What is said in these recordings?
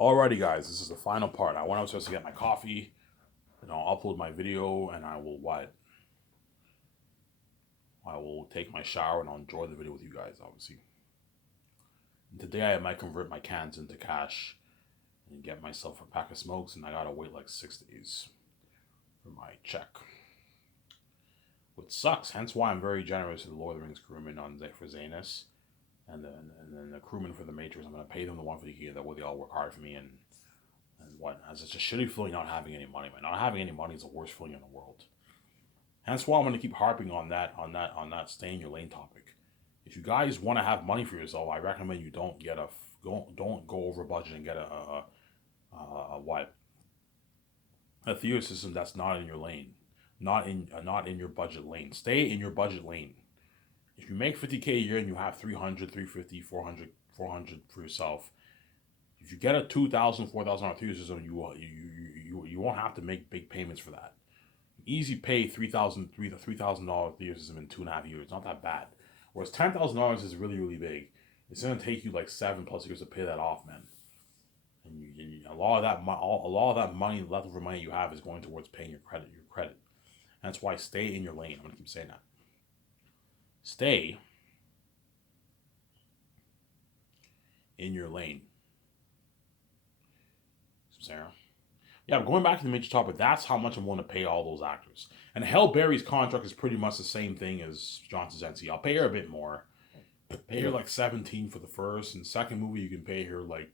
Alrighty, guys, this is the final part. I went upstairs to get my coffee, and I'll upload my video, and I will what? I will take my shower and I'll enjoy the video with you guys, obviously. And today I might convert my cans into cash and get myself a pack of smokes, and I gotta wait like 6 days for my check. Which sucks, hence why I'm very generous to the Lord of the Rings crewmen for Zanus. And then the crewmen for the Matrix, I'm gonna pay them the 150K. That way they all work hard for me and what? As it's a shitty feeling not having any money, man. Not having any money is the worst feeling in the world. Hence why I'm going to keep harping on that stay in your lane topic. If you guys want to have money for yourself, I recommend you don't go over budget and get a what a theater system that's not in your lane, not in your budget lane. Stay in your budget lane. If you make 50K a year and you have 300, 350, 400 for yourself, if you get a 2,000, $4,000 theater system, you won't have to make big payments for that. Easy pay $3,000 theater system in 2.5 years. It's not that bad. Whereas $10,000 is really really big. It's gonna take you like 7+ years to pay that off, man. And a lot of that money, leftover money you have, is going towards paying your credit. That's why stay in your lane. I'm gonna keep saying that. Stay in your lane, Sarah. Yeah, going back to the major topic, that's how much I'm willing to pay all those actors. And Halle Berry's contract is pretty much the same thing as John Krasinski. I'll pay her a bit more. Pay her like 17 for the first, and second movie you can pay her like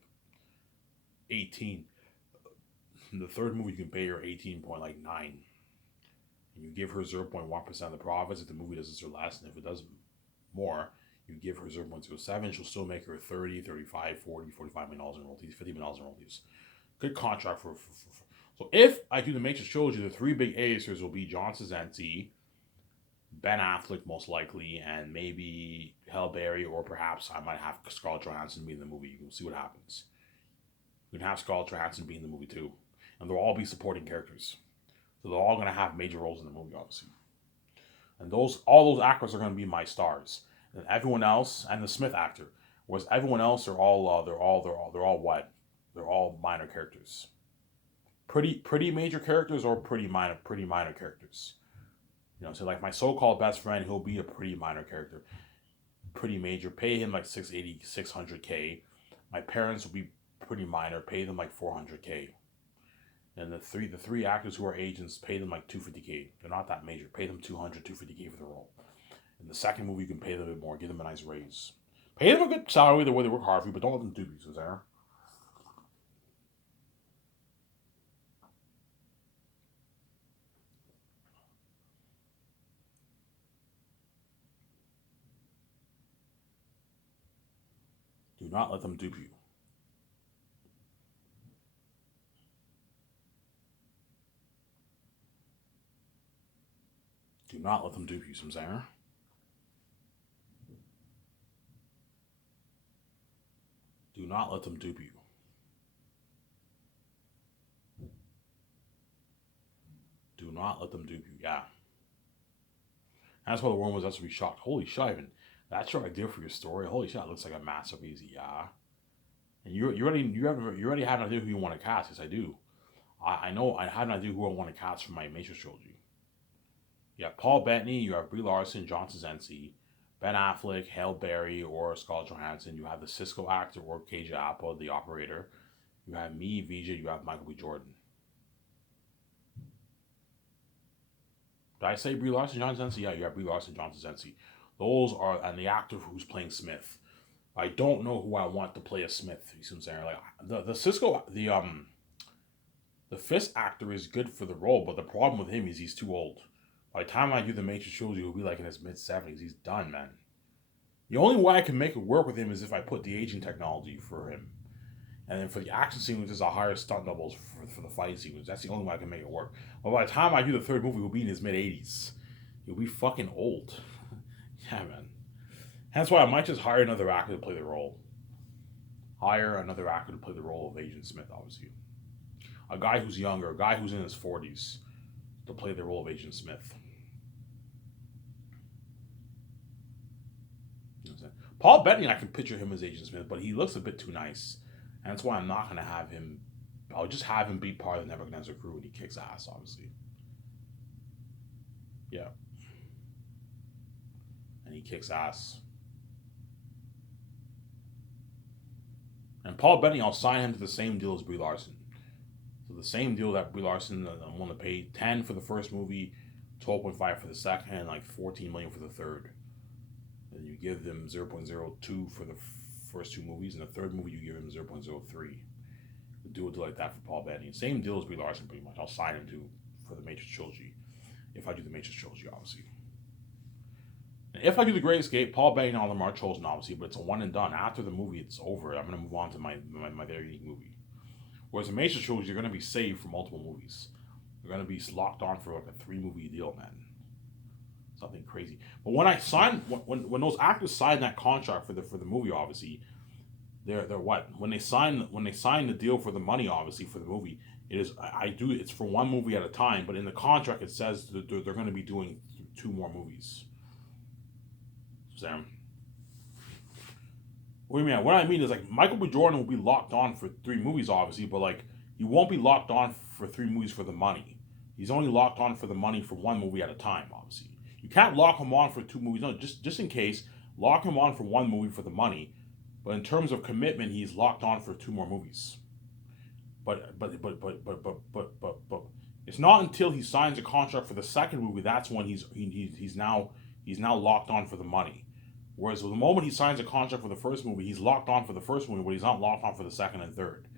18. In the third movie you can pay her 18.9. And you give her 0.1% of the profits if the movie does this or less, and if it does more, you give her 0.07. She'll still make her 30, 35, 40, $45 million in royalties, $50 million in royalties. Good contract for so if I do the Matrix trilogy, the three big A-listers will be John Krasinski, Ben Affleck most likely, and maybe Halle Berry, or perhaps I might have Scarlett Johansson be in the movie. You can see what happens. You can have Scarlett Johansson be in the movie too, and they'll all be supporting characters. So they're all going to have major roles in the movie, obviously. And all those actors are going to be my stars, and everyone else, and the Smith actor, whereas everyone else are all what? They're all minor characters. Pretty major characters or pretty minor characters. So like my so-called best friend, he'll be a pretty minor character. Pretty major, pay him like 680, 600K. My parents will be pretty minor, pay them like 400K. And the three actors who are agents, pay them like 250K. They're not that major. Pay them 200, 250K for the role. In the second movie, you can pay them a bit more, give them a nice raise. Pay them a good salary the way they work hard for you, but don't let them do you, Cesare. Do not let them dupe you. Do not let them dupe you, Samsara. Do not let them dupe you. Do not let them dupe you. Yeah. That's why the woman was absolutely shocked. Holy shit, Ivan. That's your idea for your story. Holy shit, that looks like a masterpiece. Yeah. And you already have an idea who you want to cast. Yes, I do. I know I have an idea who I want to cast for my Matrix trilogy. You have Paul Bettany, you have Brie Larson, John Krasinski, Ben Affleck, Halle Berry, or Scarlett Johansson. You have the Cisco actor or KJ Apa, the operator. You have me, Vijay. You have Michael B. Jordan. Did I say Brie Larson, John Krasinski? Yeah, you have Brie Larson, John Krasinski. Those are, and the actor who's playing Smith. I don't know who I want to play a Smith. You see what I'm saying? Like the Cisco, the Fisk actor is good for the role, but the problem with him is he's too old. By the time I do the Matrix trilogy, he'll be like in his mid-70s. He's done, man. The only way I can make it work with him is if I put the aging technology for him. And then for the action sequences, I'll hire stunt doubles for the fight sequence. That's the only way I can make it work. But by the time I do the third movie, he'll be in his mid-80s. He'll be fucking old. Yeah, man. That's why I might just hire another actor to play the role. Hire another actor to play the role of Agent Smith, obviously. A guy who's younger, a guy who's in his 40s, to play the role of Agent Smith. You know what I'm saying? Paul Bettany, I can picture him as Agent Smith, but he looks a bit too nice. And that's why I'm not gonna have him. I'll just have him be part of the Nebuchadnezzar crew, and he kicks ass, obviously. Yeah, and he kicks ass. And Paul Bettany, I'll sign him to the same deal as Brie Larson. So the same deal that Brie Larson, I'm willing to pay 10 for the first movie, 12.5 for the second, and like 14 million for the third. And you give them 0.02 for the first two movies, and the third movie you give them 0.03. Do a deal like that for Paul Bettany. Same deal as Brie Larson, pretty much. I'll sign him to for the Matrix trilogy, if I do the Matrix trilogy, obviously. And if I do the Great Escape, Paul Bettany and all of them are chosen, obviously, but it's a one and done. After the movie, it's over. I'm gonna move on to my very unique movie. Whereas the Matrix trilogy, you're gonna be saved for multiple movies. You're gonna be locked on for like a 3-movie deal, man. Something crazy. But when I signed, when those actors signed that contract for the movie, obviously, they're what when they sign the deal for the money, obviously for the movie, it is it's for one movie at a time. But in the contract, it says that they're going to be doing 2 more movies. Sam, what do you mean? What I mean is like Michael B. Jordan will be locked on for 3 movies, obviously, but like he won't be locked on for 3 movies for the money. He's only locked on for the money for one movie at a time, obviously. You can't lock him on for 2 movies. No, just in case, lock him on for one movie for the money. But in terms of commitment, he's locked on for 2 more movies. But it's not until he signs a contract for the second movie that's when he's now locked on for the money. Whereas the moment he signs a contract for the first movie, he's locked on for the first movie, but he's not locked on for the second and third.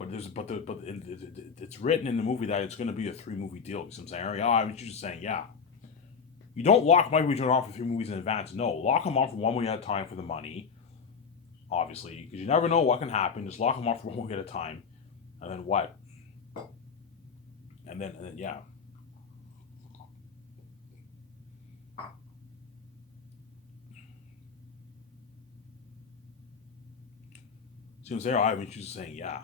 It's written in the movie that it's going to be a 3-movie deal. You know what I'm saying? Yeah, I was just saying, yeah. You don't lock Michael B. Jordan on for 3 movies in advance. No, lock him on for one movie at a time for the money, obviously, because you never know what can happen. Just lock him off for one movie at a time, and then what? And then yeah. See what I'm saying? I was just saying, yeah.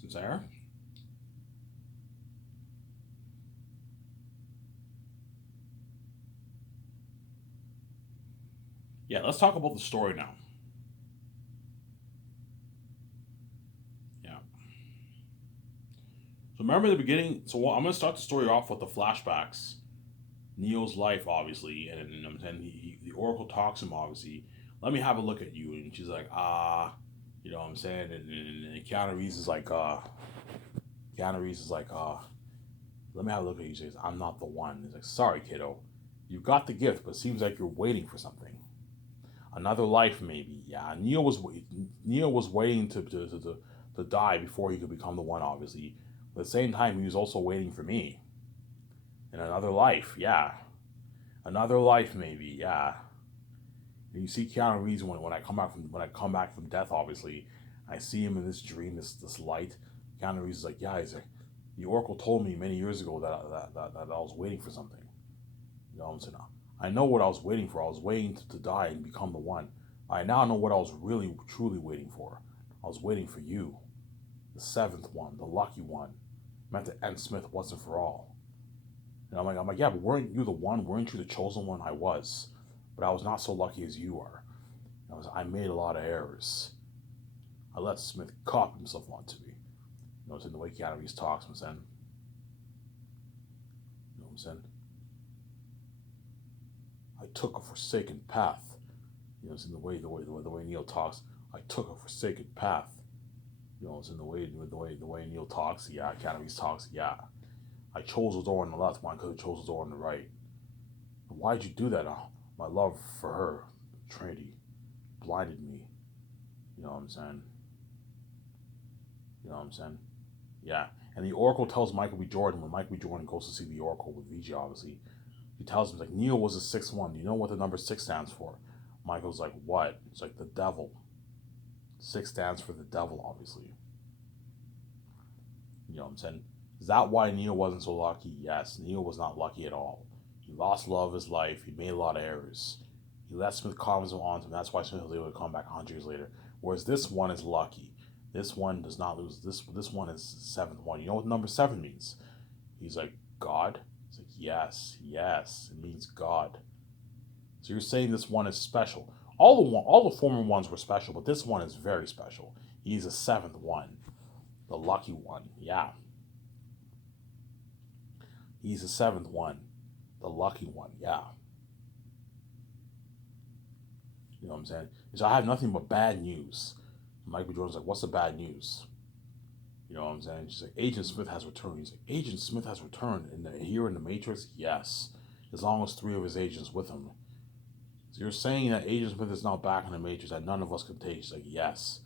Sincere? Yeah, let's talk about the story now. Yeah. So remember the beginning. So I'm gonna start the story off with the flashbacks. Neo's life, obviously, and I'm saying the Oracle talks to him, obviously. Let me have a look at you, and she's like, you know what I'm saying, and Keanu Reeves is like, let me have a look at you. He says, I'm not the one. He's like, sorry, kiddo, you got the gift, but it seems like you're waiting for something. Another life, maybe. Yeah, Neo was waiting to die before he could become the one, obviously. But at the same time, he was also waiting for me in another life. Yeah, another life, maybe. Yeah. And you see Keanu Reeves when I come back from death, obviously. I see him in this dream, this light. Keanu Reeves is like, yeah, he's like, the Oracle told me many years ago that I was waiting for something. You know what I'm saying? I know what I was waiting for. I was waiting to die and become the one. I now know what I was really, truly waiting for. I was waiting for you, the seventh one, the lucky one. Meant that N. Smith wasn't for all. And I'm like, yeah, but weren't you the one? Weren't you the chosen one? I was, but I was not so lucky as you are. I made a lot of errors. I let Smith cop himself onto me. It's in the way Keanu Reeves talks, I'm saying. You know what I'm saying? I took a forsaken path. It's in the way Neil talks. I took a forsaken path. It's in the way Neil talks. Yeah, Keanu Reeves talks. Yeah, I chose the door on the left. Mine could have chose the door on the right. Why'd you do that? My love for her, Trinity, blinded me. You know what I'm saying? You know what I'm saying? Yeah. And the Oracle tells Michael B. Jordan, when Michael B. Jordan goes to see the Oracle with VJ, obviously, he tells him, like, Neo was the sixth one. Do you know what the number 6 stands for? Michael's like, what? It's like the devil. 6 stands for the devil, obviously. You know what I'm saying? Is that why Neo wasn't so lucky? Yes, Neo was not lucky at all. He lost love of his life. He made a lot of errors. He let Smith comment on him. That's why Smith was able to come back 100 years later. Whereas this one is lucky. This one does not lose. This one is 7th one. You know what number 7 means? He's like, God? He's like, yes. It means God. So you're saying this one is special. all the former ones were special, but this one is very special. He's the seventh one, the lucky one. Yeah, he's the seventh one, the lucky one. Yeah, you know what I'm saying. So I have nothing but bad news. Michael Jordan's like, "What's the bad news?" You know what I'm saying? She's like, Agent Smith has returned. He's like, Agent Smith has returned here in the Matrix? Yes. As long as three of his agents with him. So you're saying that Agent Smith is now back in the Matrix that none of us can take? She's like, yes.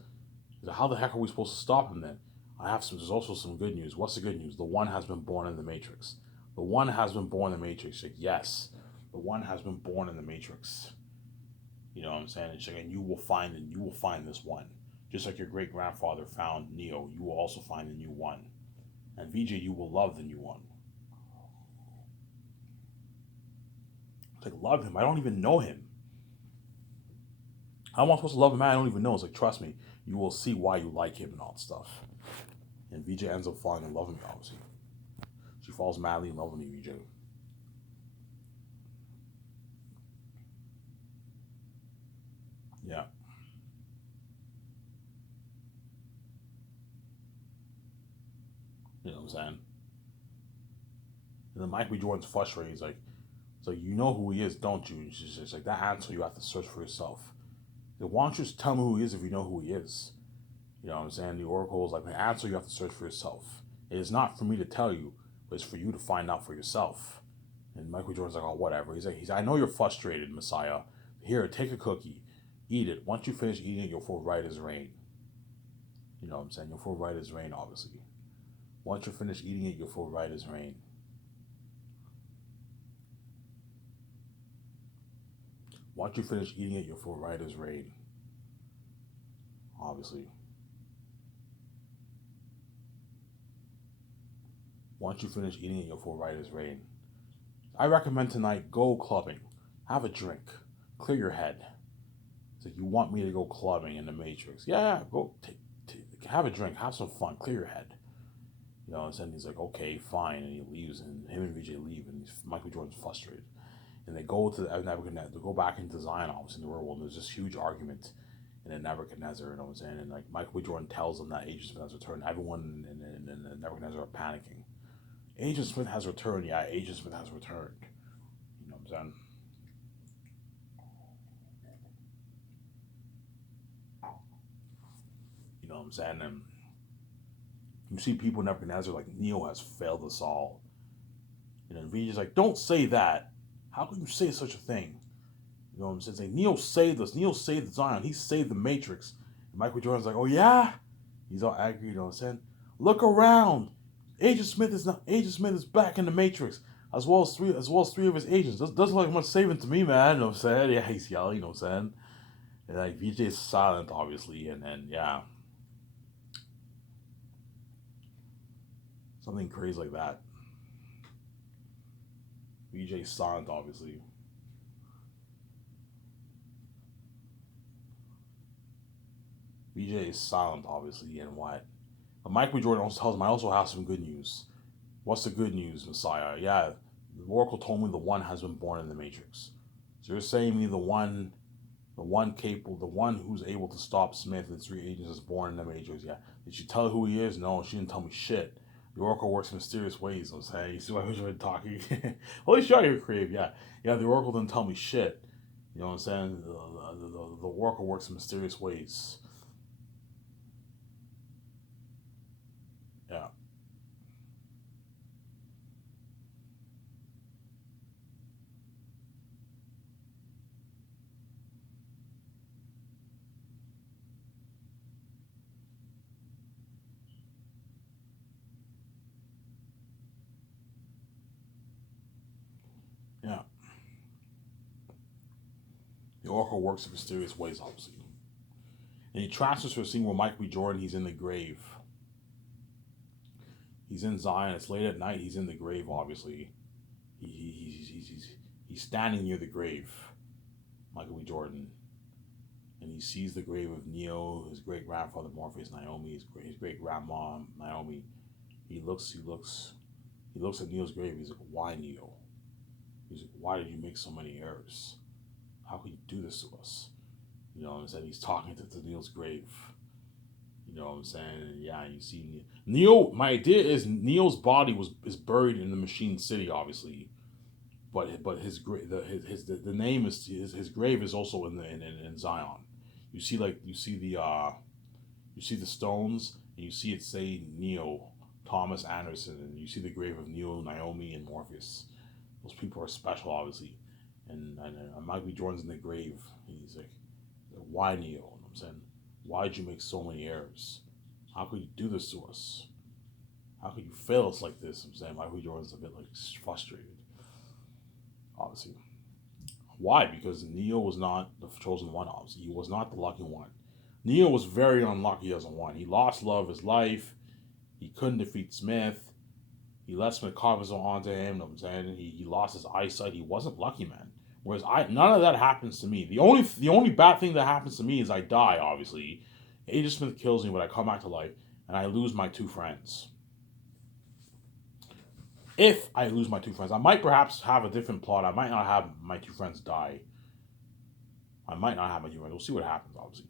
He's like, how the heck are we supposed to stop him then? There's also some good news. What's the good news? The one has been born in the Matrix. The one has been born in the Matrix. She's like, yes. The one has been born in the Matrix. You know what I'm saying? And she's like, and you will find this one. Just like your great grandfather found Neo, you will also find the new one. And VJ, you will love the new one. It's like, love him. I don't even know him. How am I supposed to love a man I don't even know? It's like, trust me, you will see why you like him and all that stuff. And VJ ends up falling in love with me, obviously. She falls madly in love with me, VJ. Yeah. You know what I'm saying? And then Mike B. Jordan's frustrated. He's like, so you know who he is, don't you? And she's just like, that answer you have to search for yourself. Like, why don't you just tell me who he is if you know who he is? You know what I'm saying? The Oracle is like, the answer you have to search for yourself. It is not for me to tell you, but it's for you to find out for yourself. And Michael Jordan's like, oh, whatever. He's like, I know you're frustrated, Messiah. Here, take a cookie. Eat it. Once you finish eating it, you'll feel right as rain. You know what I'm saying? You'll feel right as rain, obviously. Once you finish eating it, you'll feel right as rain. Once you finish eating it, you'll feel right as rain. Obviously. Once you finish eating it, you'll feel right as rain. I recommend tonight, go clubbing. Have a drink. Clear your head. It's like, you want me to go clubbing in the Matrix? Yeah, go have a drink. Have some fun. Clear your head. You know, and then he's like, okay, fine. And he leaves, and him and VJ leave, and Michael Jordan's frustrated. And they go to Nebuchadnezzar, they go back into Zion, obviously, in the real world, and there's this huge argument in the Nebuchadnezzar, you know what I'm saying? And like Michael B. Jordan tells them that Agent Smith has returned. Everyone in Nebuchadnezzar are panicking. Agent Smith has returned. Yeah, Agent Smith has returned. You know what I'm saying? You know what I'm saying? And you see people in Nebuchadnezzar like, Neo has failed us all. And then VJ's like, don't say that. How can you say such a thing? You know what I'm saying? It's like, Neo saved us. Neo saved Zion. He saved the Matrix. And Michael Jordan's like, oh yeah? He's all angry, you know what I'm saying? Look around. Agent Smith is back in the Matrix. As well as three of his agents. Doesn't look like much saving to me, man. You know what I'm saying? Yeah, he's yelling, you know what I'm saying? And like VJ is silent, obviously, and then yeah. Something crazy like that. VJ is silent, obviously. VJ is silent, obviously, and what? But Michael Jordan also tells him, I also have some good news. What's the good news, Messiah? Yeah, the Oracle told me the one has been born in the Matrix. So you're saying me the one capable, the one who's able to stop Smith and three agents is born in the Matrix. Yeah. Did she tell who he is? No, she didn't tell me shit. The Oracle works in mysterious ways. I'm saying, you see why we're talking? Holy shit, you're creative. Yeah, yeah. The Oracle didn't tell me shit. You know what I'm saying? The Oracle works in mysterious ways. Yeah, yeah. The Oracle works in mysterious ways, obviously. And he transfers to a scene where Mike B. Jordan, he's in the grave. He's in Zion. It's late at night. He's in the grave, obviously. He's standing near the grave, Michael B. Jordan. And he sees the grave of Neo, his great grandfather Morpheus, Naomi, his great grandma Naomi. He looks at Neo's grave. He's like, "Why, Neo?" He's like, "Why did you make so many errors? How could you do this to us?" You know what I'm saying? He's talking to Neil's grave. You know what I'm saying? Yeah, you see Neil. My idea is Neil's body is buried in the Machine City, obviously, but his grave, the name is his grave is also in Zion. You see, like you see the stones, and you see it say Neil Thomas Anderson, and you see the grave of Neil, Naomi, and Morpheus. Those people are special, obviously, and Michael B. Jordan's in the grave, and he's like, why Neil? You know what I'm saying, why did you make so many errors? How could you do this to us? How could you fail us like this? I'm saying Michael B. Jordan's a bit like frustrated, obviously. Why? Because Neo was not the chosen one, obviously. He was not the lucky one. Neo was very unlucky as a one. He lost love of his life. He couldn't defeat Smith. He let Smith Cognizant onto him. You know what I'm saying? He lost his eyesight. He wasn't lucky, man. Whereas none of that happens to me. The only bad thing that happens to me is I die, obviously. Agent Smith kills me, but I come back to life, and I lose my two friends. If I lose my two friends, I might perhaps have a different plot. I might not have my two friends die. I might not have my two friends. We'll see what happens, obviously.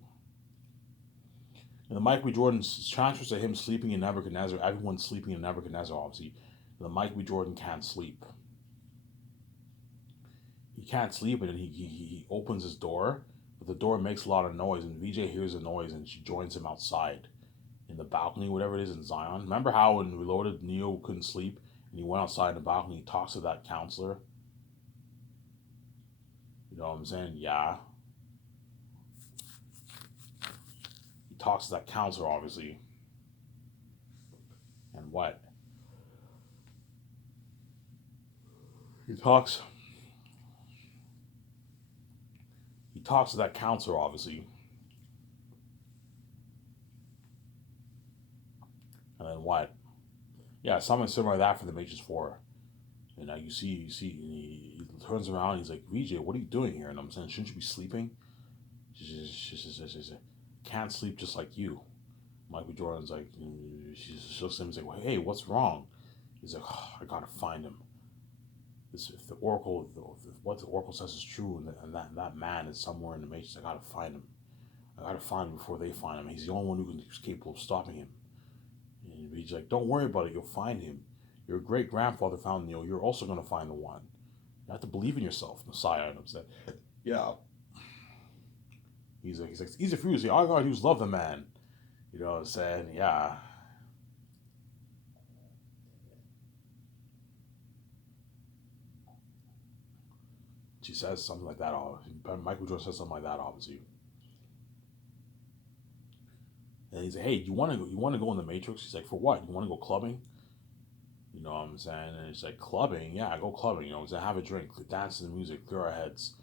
And the Michael B. Jordan transfers to him sleeping in Nebuchadnezzar. Everyone's sleeping in Nebuchadnezzar, obviously. The Michael B. Jordan can't sleep. He can't sleep, and then he opens his door, but the door makes a lot of noise, and VJ hears the noise, and she joins him outside in the balcony, whatever it is in Zion. Remember how in Reloaded, Neo couldn't sleep, and he went outside in the balcony, he talks to that counselor? You know what I'm saying? Yeah. He talks to that counselor, obviously. And what? He talks to that counselor, obviously. And then what? Yeah, something similar to that for the Matrix 4. And now you see, he turns around, he's like, VJ, what are you doing here? And I'm saying, shouldn't you be sleeping? She can't sleep just like you. Michael Jordan's like, she looks at him and like, well, hey, what's wrong? He's like, oh, I gotta find him. If the Oracle, what the Oracle says is true, and that man is somewhere in the Matrix, I gotta find him. I gotta find him before they find him. He's the only one who's capable of stopping him. And he's like, don't worry about it, you'll find him. Your great grandfather found Neo. You're also gonna find the one. You have to believe in yourself, Messiah. And I'm saying, yeah. He's like, it's easy for you to say, all I gotta do is love the man. You know what I'm saying? Yeah. She says something like that. Michael Jordan says something like that, obviously. And he's like, hey, you wanna go in the Matrix? He's like, for what? You wanna go clubbing? You know what I'm saying? And it's like, clubbing? Yeah, go clubbing. You know what I'm saying? Have a drink, dance to the music, clear our heads.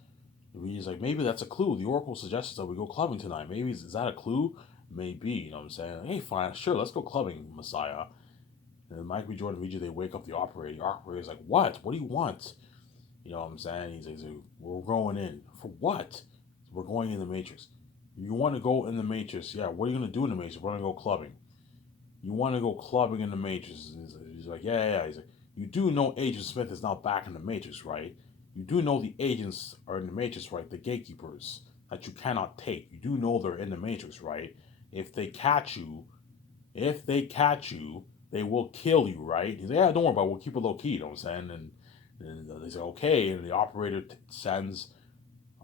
And he's like, maybe that's a clue. The Oracle suggested that we go clubbing tonight. Maybe, is that a clue? Maybe. You know what I'm saying? Hey, fine, sure, let's go clubbing, Messiah. And then Michael B. Jordan and VJ, they wake up the operator. The operator's like, what? What do you want? You know what I'm saying? He's like, we're going in. For what? We're going in the Matrix. You want to go in the Matrix? Yeah, what are you going to do in the Matrix? We're going to go clubbing. You want to go clubbing in the Matrix? He's like, yeah. He's like, you do know Agent Smith is now back in the Matrix, right? You do know the agents are in the Matrix, right? The gatekeepers that you cannot take. You do know they're in the Matrix, right? If they catch you, they will kill you, right? He's like, yeah, don't worry about it. We'll keep it low key, you know what I'm saying? And they say, okay. And the operator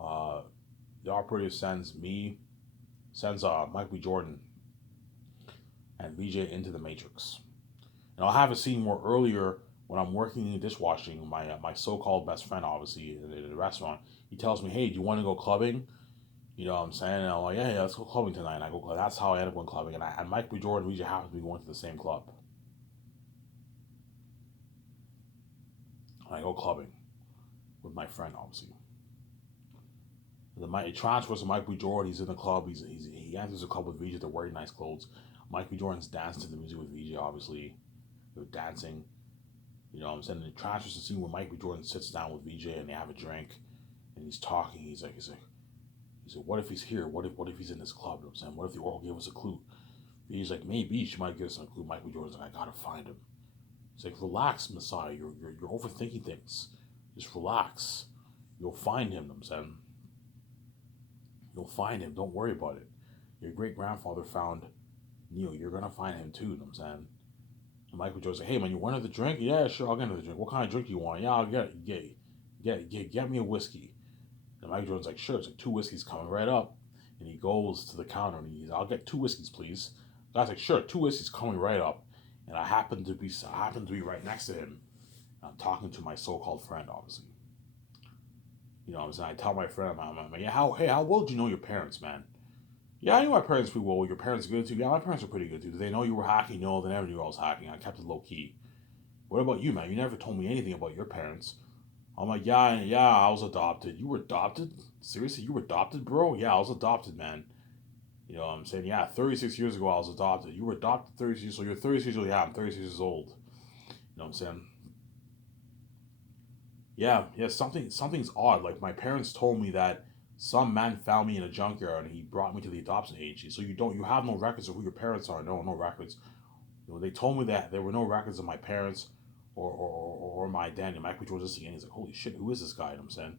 uh, sends Mike B. Jordan and VJ into the Matrix. And I'll have a scene more earlier when I'm working in dishwashing. My so-called best friend, obviously, in the restaurant, he tells me, hey, do you want to go clubbing? You know what I'm saying? And I'm like, yeah, let's go clubbing tonight. And I go, that's how I end up going clubbing. And Mike B. Jordan and VJ happen to be going to the same club. And I go clubbing with my friend, obviously. It transfers to Mike B. Jordan. He's in the club. He enters the club with VJ. They're wearing nice clothes. Mike B. Jordan's dancing to the music with VJ, obviously. They're dancing. You know what I'm saying? And it transfers to the scene where Mike B. Jordan sits down with VJ and they have a drink. And he's talking. He's like, what if he's here? What if he's in this club? You know what I'm saying? What if the Oracle gave us a clue? He's like, maybe she might give us a clue. Mike B. Jordan's like, I gotta find him. He's like, relax, Messiah. You're overthinking things. Just relax. You'll find him. You know what I'm saying, You'll find him. Don't worry about it. Your great grandfather found Neo. You're gonna find him too. You know what I'm saying? And Michael Jordan's like, hey man, you want another drink? Yeah, sure, I'll get another drink. What kind of drink do you want? Yeah, I'll get me a whiskey. And Michael Jordan's like, sure. It's like two whiskeys coming right up. And he goes to the counter and he's, I'll get two whiskeys, please. The guy's like, sure, two whiskeys coming right up. And I happen to be right next to him. I'm talking to my so-called friend, obviously. You know what I'm saying? I tell my friend, yeah, how well did you know your parents, man? Yeah, I knew my parents pretty well. Your parents good too? Yeah, my parents were pretty good too. Did they know you were hacking? No, they never knew I was hacking. I kept it low key. What about you, man? You never told me anything about your parents. I'm like, yeah, I was adopted. You were adopted? Seriously, you were adopted, bro? Yeah, I was adopted, man. You know what I'm saying? Yeah, 36 years ago I was adopted. You were adopted 36 years, so you're 36 years old. Yeah, I'm 36 years old. You know what I'm saying? Yeah, something's odd. Like my parents told me that some man found me in a junkyard and he brought me to the adoption agency. So you have no records of who your parents are. No records. You know, they told me that there were no records of my parents or my identity. Michael Jordan again. He's like, holy shit, who is this guy? You know what I'm saying,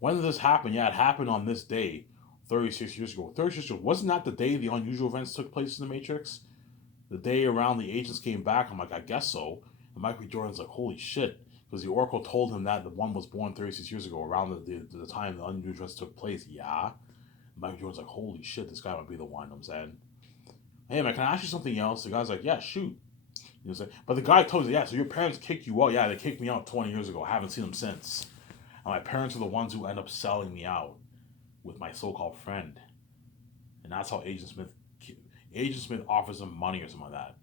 when did this happen? Yeah, it happened on this day, 36 years ago. 36 years. Wasn't that the day the unusual events took place in the Matrix? The day around the agents came back. I'm like, I guess so. And Michael Jordan's like, holy shit. Because the Oracle told him that the one was born 36 years ago, around the time the unusual events took place. Yeah. And Michael Jordan's like, holy shit, this guy might be the one. You know what I'm saying, hey man, can I ask you something else? The guy's like, yeah, shoot. You know, but the guy told you, yeah, so your parents kicked you out. Yeah, they kicked me out 20 years ago. I haven't seen them since. And my parents are the ones who end up selling me out with my so-called friend. And that's how Agent Smith offers them money or something like that.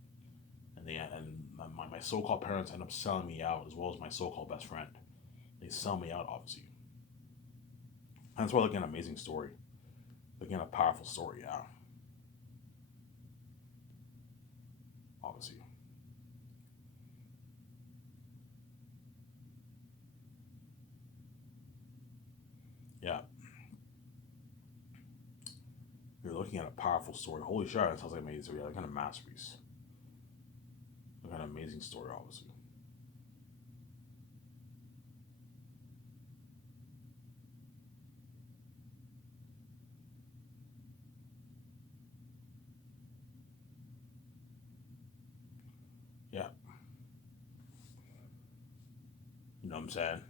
And my so-called parents end up selling me out as well as my so-called best friend. They sell me out, obviously. And that's why they're an amazing story. Again, a powerful story, yeah. Obviously. Yeah. You're looking at a powerful story. Holy shit, that sounds like an amazing story. Yeah, like kind of masterpiece. Like an amazing story, obviously. Yeah. You know what I'm saying?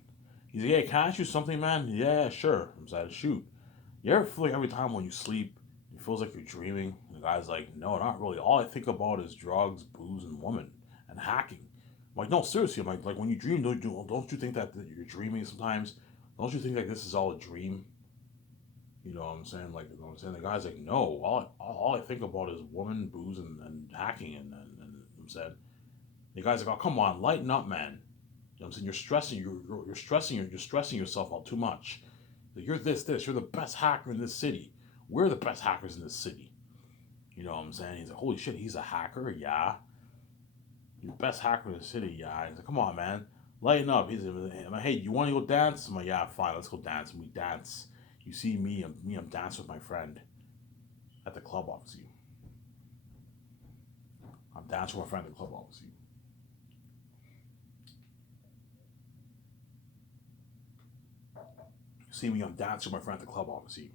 He's like, hey, can I ask you something, man? Yeah, sure. I'm saying, shoot. You ever feel like every time when you sleep, it feels like you're dreaming? And the guy's like, no, not really. All I think about is drugs, booze, and women, and hacking. I'm like, no, seriously. I'm like when you dream, don't you think that you're dreaming sometimes? Don't you think like this is all a dream? You know what I'm saying? Like, you know what I'm saying? The guy's like, no, all I think about is women, booze, and hacking. And I'm saying, the guy's like, oh, come on, lighten up, man. You know what I'm saying? You're stressing yourself out too much. Like, you're this. You're the best hacker in this city. We're the best hackers in this city. You know what I'm saying? He's like, holy shit, he's a hacker? Yeah. You're the best hacker in the city? Yeah. He's like, come on, man. Lighten up. Like, hey, you want to go dance? I'm like, yeah, fine, let's go dance. And we dance. You see I'm dancing with my friend at the club, obviously. I'm dancing with my friend at the club, obviously. You see I'm dancing with my friend at the club, obviously.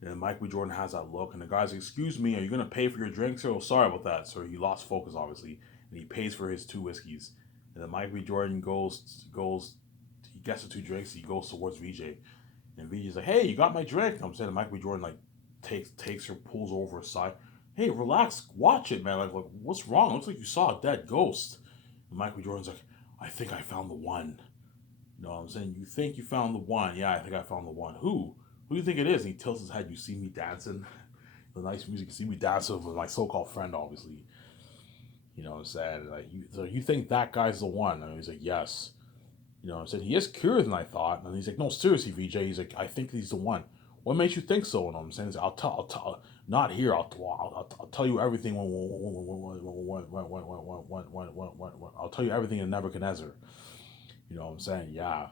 And then Michael Jordan has that look, and the guy's like, excuse me, are you going to pay for your drinks? Oh, sorry about that. So he lost focus, obviously, and he pays for his two whiskeys. And then Michael Jordan he gets the two drinks, he goes towards VJ. And VJ's like, hey, you got my drink. I'm saying, Michael Jordan, like, takes her, pulls over aside. Hey, relax, watch it, man. Like, what's wrong? It looks like you saw a dead ghost. And Michael Jordan's like, I think I found the one. You know what I'm saying? You think you found the one. Yeah, I think I found the one. Who? Who do you think it is? And he tilts his head. You see me dancing. The nice music. You see me dancing with my so-called friend, obviously. You know what I'm saying? So you think that guy's the one? And he's like, yes. You know what I'm saying? He is curious than I thought. And he's like, no, seriously, VJ. He's like, I think he's the one. What makes you think so? And I'm saying, I'll tell, not here. I'll tell you everything I'll tell you everything in Nebuchadnezzar. You know what I'm saying? Yeah.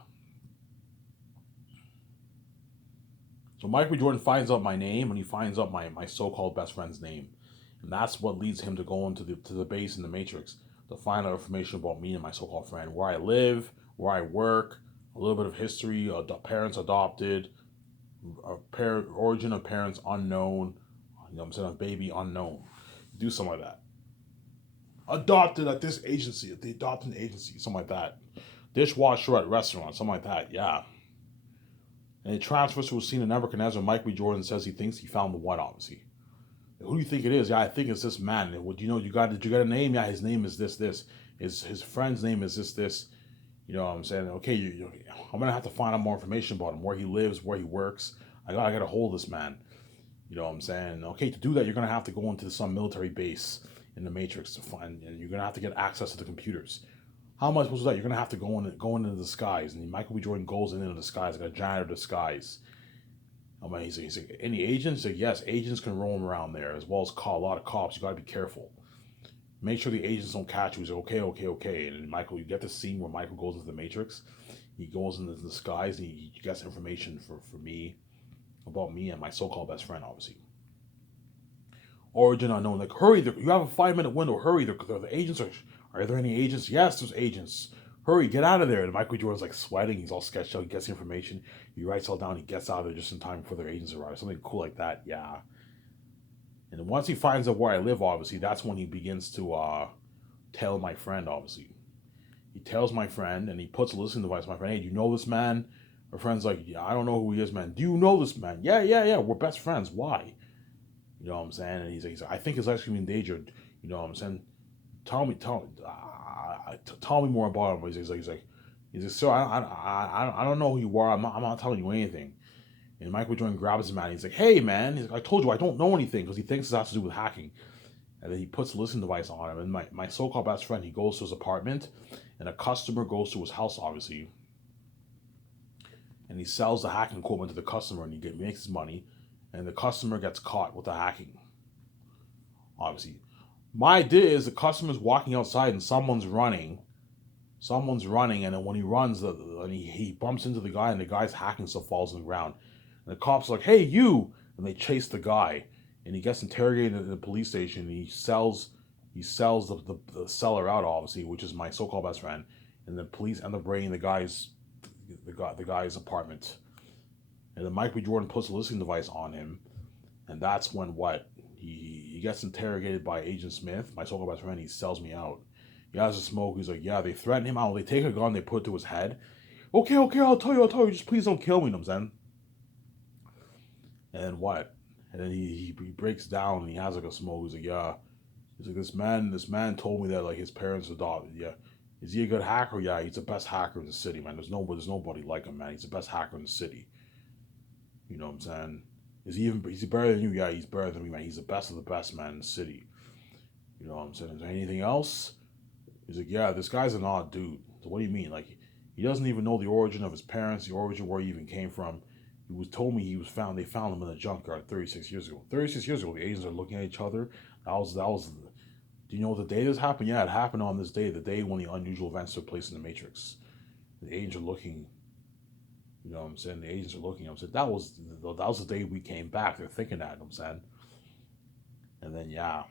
So Michael Jordan finds out my name and he finds out my so-called best friend's name. And that's what leads him to go into the base in the Matrix to find out information about me and my so-called friend, where I live, where I work, A little bit of history. Parents adopted. Origin of parents unknown. You know what I'm saying? A baby unknown. Do something like that. Adopted at this agency, at the adopting agency, something like that. Dishwasher at restaurant, something like that. Yeah. And it transfers to a scene in Nebuchadnezzar. Mike B. Jordan says he thinks he found the one, obviously. Who do you think it is? Yeah, I think it's this man. And what do you know? Did you get a name? Yeah, his name is this. His friend's name is this. You know what I'm saying? Okay, I'm gonna have to find out more information about him, where he lives, where he works. I gotta hold this man. You know what I'm saying? Okay, to do that, you're gonna have to go into some military base in the Matrix to find, and you're gonna have to get access to the computers. How am I supposed to do that? You're gonna have to go into the disguise, and Michael B. Jordan goes into the disguise, like a janitor disguise. I mean, he's like, any agents? He's like, yes, agents can roam around there as well as call a lot of cops. You gotta be careful. Make sure the agents don't catch you. He's like, okay. And then Michael, you get the scene where Michael goes into the Matrix. He goes into the disguise and he gets information for me, about me and my so-called best friend, obviously. Origin unknown. Like, hurry! You have a 5-minute window. Hurry! The agents are there any agents? Yes, there's agents. Hurry! Get out of there! And Michael Jordan's like sweating. He's all sketched out. He gets the information. He writes all down. He gets out of there just in time before their agents arrive. Something cool like that. Yeah. And then once he finds out where I live, obviously, that's when he begins to tell my friend. Obviously, he tells my friend, and he puts a listening device on my friend. Hey, do you know this man? My friend's like, yeah, I don't know who he is, man. Do you know this man? Yeah. We're best friends. Why? You know what I'm saying? And he's like, I think his life's gonna be endangered. You know what I'm saying? Tell me more about him. He's like, sir, I don't know who you are. I'm not telling you anything. And Michael Jordan grabs him and he's like, hey man, he's like, I told you I don't know anything, because he thinks it has to do with hacking. And then he puts a listening device on him. And my so-called best friend, he goes to his apartment, and a customer goes to his house, obviously, and he sells the hacking equipment to the customer, and he makes his money, and the customer gets caught with the hacking, obviously. My idea is the customer's walking outside and someone's running, and then when he runs, and he bumps into the guy, and the guy's hacking stuff falls on the ground. And the cops are like, hey, you! And they chase the guy, and he gets interrogated in the police station, and he sells the seller out, obviously, which is my so-called best friend, and the police end up raiding the guy's apartment. And then Mike B. Jordan puts a listening device on him, and that's when he gets interrogated by Agent Smith, my so-called best friend. He sells me out. He has a smoke. He's like, yeah, they threaten him out. They take a gun, they put it to his head. Okay, I'll tell you. Just please don't kill me, you know what I'm saying? And then what? And then he breaks down and he has like a smoke. He's like, yeah. He's like, this man told me that like his parents adopted. Yeah. Is he a good hacker? Yeah, he's the best hacker in the city, man. There's nobody like him, man. He's the best hacker in the city. You know what I'm saying? Is he better than you? Yeah, he's better than me, man. He's the best of the best, man, in the city. You know what I'm saying? Is there anything else? He's like, yeah, this guy's an odd dude. So what do you mean? Like, he doesn't even know the origin of his parents, the origin where he even came from. He was told me they found him in a junkyard 36 years ago. 36 years ago, the Asians are looking at each other. That was. Do you know the day this happened? Yeah, it happened on this day, the day when the unusual events took place in the Matrix. The Asians are looking. You know what I'm saying? The Asians are looking. I'm saying that was the day we came back. They're thinking that. You know what I'm saying, and then yeah,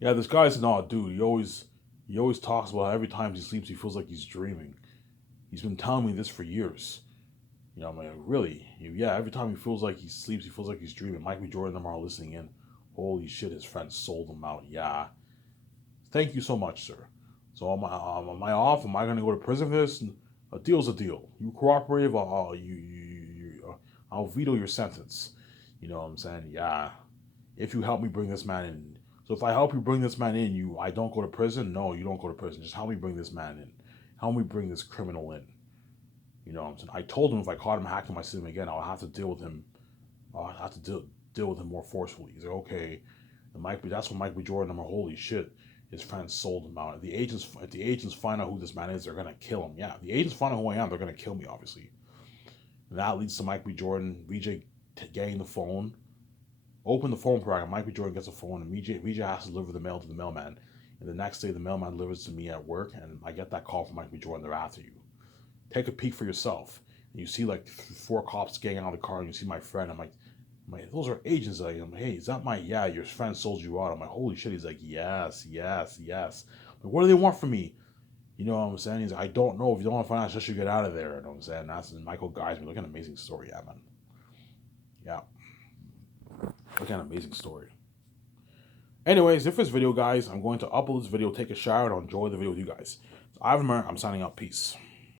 this guy's an odd dude. He always talks about how every time he sleeps, he feels like he's dreaming. He's been telling me this for years. You know, I'm like, really? Yeah, every time he feels like he sleeps, he feels like he's dreaming. Mike B. Jordan and them are listening in. Holy shit, his friends sold him out. Yeah. Thank you so much, sir. So am I off? Am I going to go to prison for this? A deal's a deal. You cooperative, I'll veto your sentence. You know what I'm saying? Yeah. If you help me bring this man in. So if I help you bring this man in, I don't go to prison? No, you don't go to prison. Just help me bring this man in. Help me bring this criminal in. You know what I'm saying? I told him if I caught him hacking my system again, I'll have to deal with him. I'll have to deal with him more forcefully. He's like, okay. That's when Mike B. Jordan, I'm like, holy shit. His friends sold him out. If the agents find out who this man is, they're gonna kill him. Yeah, if the agents find out who I am, they're gonna kill me, obviously. And that leads to Mike B. Jordan, VJ getting the phone. Open the phone program. Mike B. Jordan gets a phone, and VJ has to deliver the mail to the mailman. And the next day, the mailman delivers to me at work, and I get that call from Mike B. Jordan. They're after you. Take a peek for yourself. And you see like 4 cops getting out of the car, and you see my friend. I'm like, those are agents. I'm like, hey, is that yeah, your friend sold you out. I'm like, holy shit. He's like, yes. Like, what do they want from me? You know what I'm saying? He's like, I don't know. If you don't want to find out, just you get out of there. You know what I'm saying? That's Michael Geisman. Look at an amazing story. Yeah, man. Yeah. Look at an amazing story. Anyways, if this video, guys, I'm going to upload this video, take a shower, and I'll enjoy the video with you guys. So, I'm signing out. Peace.